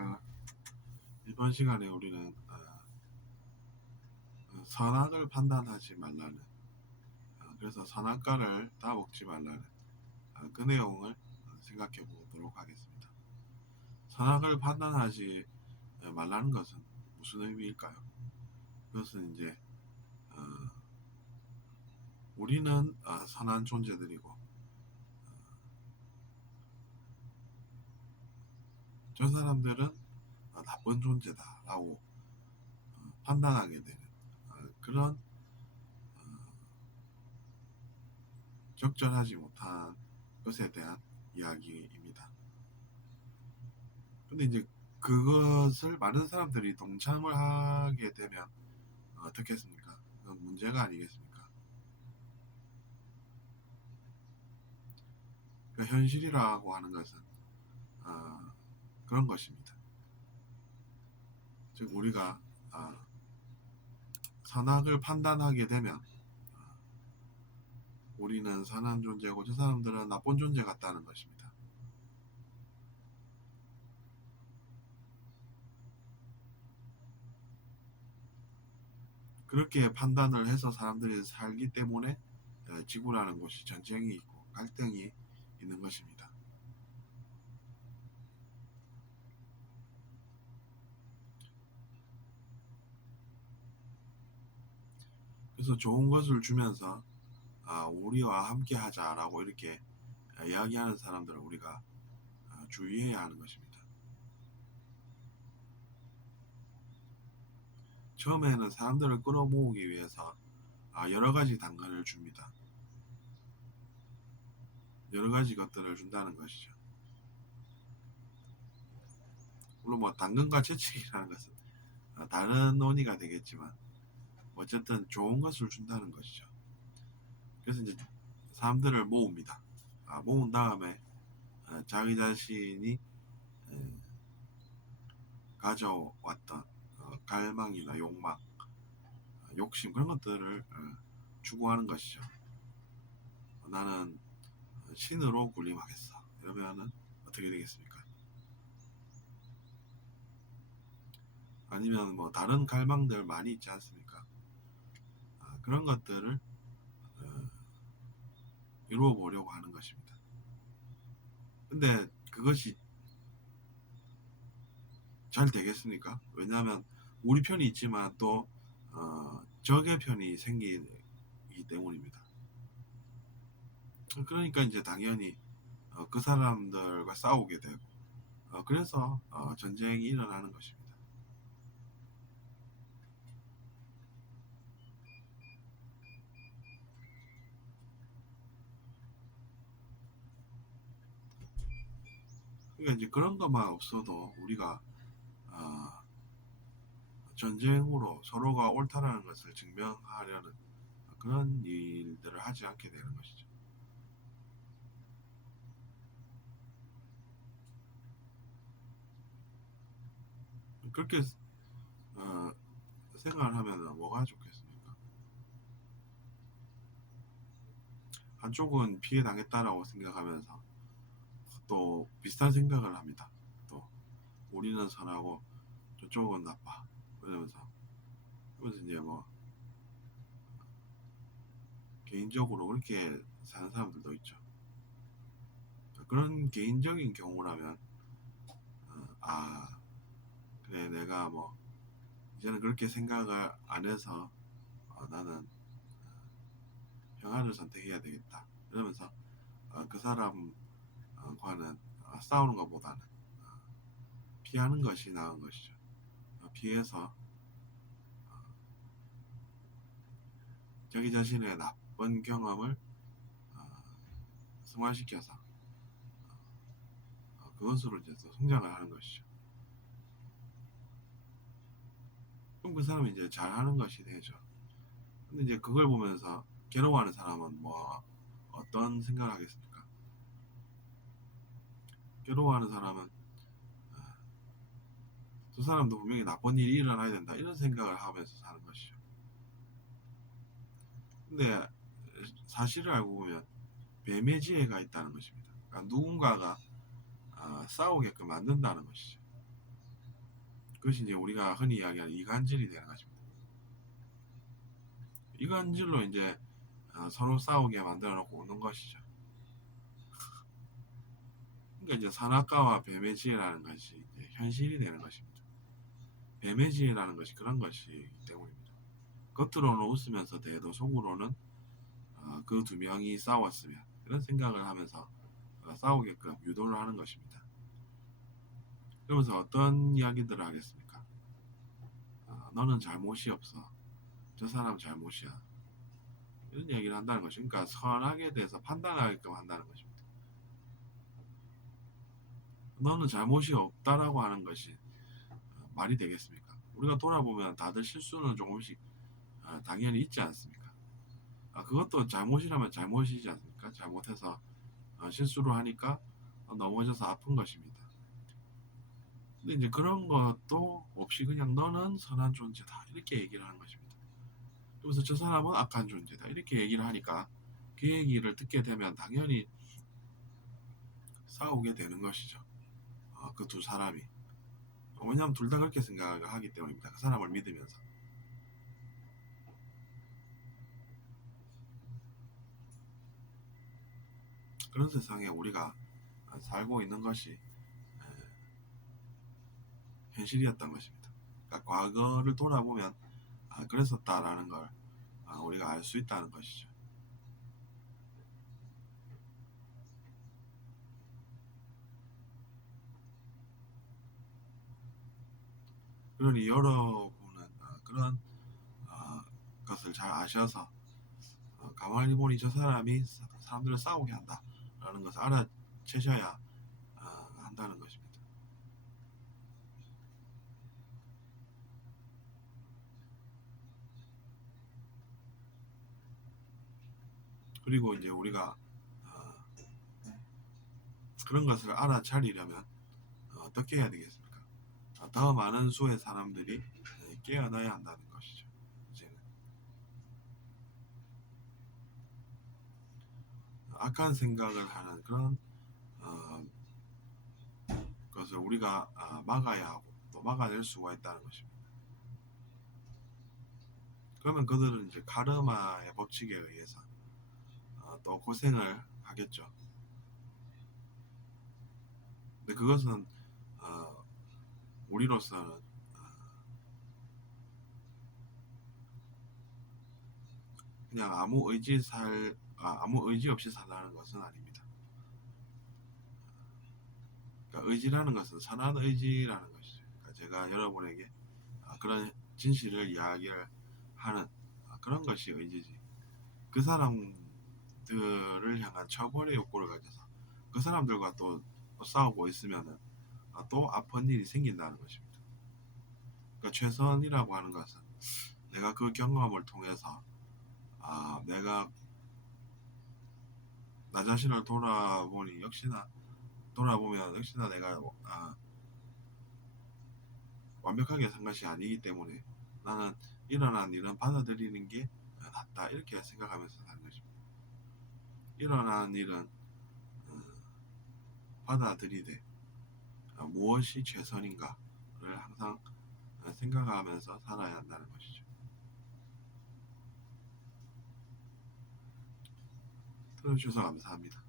안녕하십니까. 이번 시간에 우리는 선악을 판단하지 말라는, 그래서 선악과를 다 먹지 말라는 그 내용을 생각해 보도록 하겠습니다. 선악을 판단하지 말라는 것은 무슨 의미일까요? 그것은 이제 우리는 선한 존재들이고 저 사람들은 나쁜 존재다라고 판단하게 되는 그런 적절하지 못한 것에 대한 이야기입니다. 근데 이제 그것을 많은 사람들이 동참을 하게 되면 어떻겠습니까? 그건 문제가 아니겠습니까? 그 현실이라고 하는 것은 그런 것입니다. 즉 우리가 선악을 판단하게 되면 우리는 선한 존재고 저 사람들은 나쁜 존재 같다는 것입니다. 그렇게 판단을 해서 사람들이 살기 때문에 지구라는 곳이 전쟁이 있고 갈등이 있는 것입니다. 그래서 좋은 것을 주면서 우리와 함께 하자라고 이렇게 이야기하는 사람들은 우리가 주의해야 하는 것입니다. 처음에는 사람들을 끌어모으기 위해서 여러 가지 당근을 줍니다. 여러 가지 것들을 준다는 것이죠. 물론 뭐 당근과 채찍이라는 것은 다른 논의가 되겠지만 어쨌든 좋은 것을 준다는 것이죠. 그래서 이제 사람들을 모읍니다. 모은 다음에 자기 자신이 가져왔던 갈망이나 욕망, 욕심 그런 것들을 추구하는 것이죠. 나는 신으로 군림하겠어. 이러면은 어떻게 되겠습니까? 아니면 뭐 다른 갈망들 많이 있지 않습니까? 그런 것들을 이루어 보려고 하는 것입니다. 근데 그것이 잘 되겠습니까? 왜냐하면 우리 편이 있지만 또 적의 편이 생기기 때문입니다. 그러니까 이제 당연히 그 사람들과 싸우게 되고 그래서 전쟁이 일어나는 것입니다. 그러니까 이제 그런 것만 없어도 우리가 어, 전쟁으로 서로가 옳다라는 것을 증명하려는 그런 일들을 하지 않게 되는 것이죠. 그렇게 어, 생각을 하면 뭐가 좋겠습니까? 한쪽은 피해 당했다라고 생각하면서 또 비슷한 생각을 합니다. 또 우리는 선하고 저쪽은 나빠. 그러면서 이제 뭐 개인적으로 그렇게 사는 사람들도 있죠. 그런 개인적인 경우라면 그래 내가 뭐 이제는 그렇게 생각을 안 해서 나는 평화를 선택해야 되겠다. 이러면서 그 사람과는 싸우는 것보다는 피하는 것이 나은 것이죠. 피해서 자기 자신의 나쁜 경험을 승화시켜서 그것으로 이제 또 성장을 하는 것이죠. 그럼 그 사람이 이제 잘하는 것이 되죠. 근데 이제 그걸 보면서 괴로워하는 사람은 뭐 어떤 생각을 하겠습니까? 괴로워하는 사람은 두 사람도 분명히 나쁜 일이 일어나야 된다 이런 생각을 하면서 사는 것이죠. 근데 사실을 알고 보면 뱀의 지혜가 있다는 것입니다. 그러니까 누군가가 싸우게끔 만든다는 것이죠. 그것이 이제 우리가 흔히 이야기하는 이간질이 되는 것입니다. 이간질로 이제 서로 싸우게 만들어 놓고 오는 것이죠. 그러니까 이제 선악과와 뱀의 지혜라는 것이 이제 현실이 되는 것입니다. 뱀의 지혜라는 것이 그런 것이기 때문입니다. 겉으로는 웃으면서 대해도 속으로는 그 두 명이 싸웠으면 이런 생각을 하면서 싸우게끔 유도를 하는 것입니다. 그러면서 어떤 이야기들을 하겠습니까? 너는 잘못이 없어. 저 사람 잘못이야. 이런 얘기를 한다는 것이 그러니까 선악에 대해서 판단하게끔 한다는 것입니다. 너는 잘못이 없다라고 하는 것이 말이 되겠습니까? 우리가 돌아보면 다들 실수는 조금씩 당연히 있지 않습니까? 그것도 잘못이라면 잘못이지 않습니까? 잘못해서 실수를 하니까 넘어져서 아픈 것입니다. 근데 이제 그런 것도 없이 그냥 너는 선한 존재다 이렇게 얘기를 하는 것입니다. 그래서 저 사람은 악한 존재다 이렇게 얘기를 하니까 그 얘기를 듣게 되면 당연히 싸우게 되는 것이죠. 그 두 사람이. 왜냐하면 둘 다 그렇게 생각을 하기 때문입니다. 그 사람을 믿으면서. 그런 세상에 우리가 살고 있는 것이 현실이었던 것입니다. 그러니까 과거를 돌아보면 그랬었다라는 걸 우리가 알 수 있다는 것이죠. 그러니 여러분은 그런 것을 잘 아셔서 가만히 보니 저 사람이 사람들을 싸우게 한다라는 것을 알아채셔야 한다는 것입니다. 그리고 이제 우리가 그런 것을 알아차리려면 어떻게 해야 되겠습니까? 더 많은 수의 사람들이 깨어나야 한다는 것이죠. 이제는 악한 생각을 하는 그런 것을 우리가 막아야 하고 또 막아낼 수가 있다는 것입니다. 그러면 그들은 이제 카르마의 법칙에 의해서 또 고생을 하겠죠. 근데 그것은 우리로서는 그냥 아무 의지 없이 살라는 것은 아닙니다. 그러니까 의지라는 것은 선한 의지라는 것이죠. 그러니까 제가 여러분에게 그런 진실을 이야기를 하는 그런 것이 의지지. 그 사람들을 향한 처벌의 욕구를 가져서 그 사람들과 또 싸우고 있으면은 또 아픈 일이 생긴다는 것입니다. 그러니까 최선이라고 하는 것은 내가 그 경험을 통해서 내가 나 자신을 돌아보면 역시나 내가 완벽하게 산 것이 아니기 때문에 나는 일어난 일은 받아들이는 게 낫다 이렇게 생각하면서 사는 것입니다. 일어난 일은 받아들이되 무엇이 최선인가를 항상 생각하면서 살아야 한다는 것이죠. 들어주셔서 감사합니다.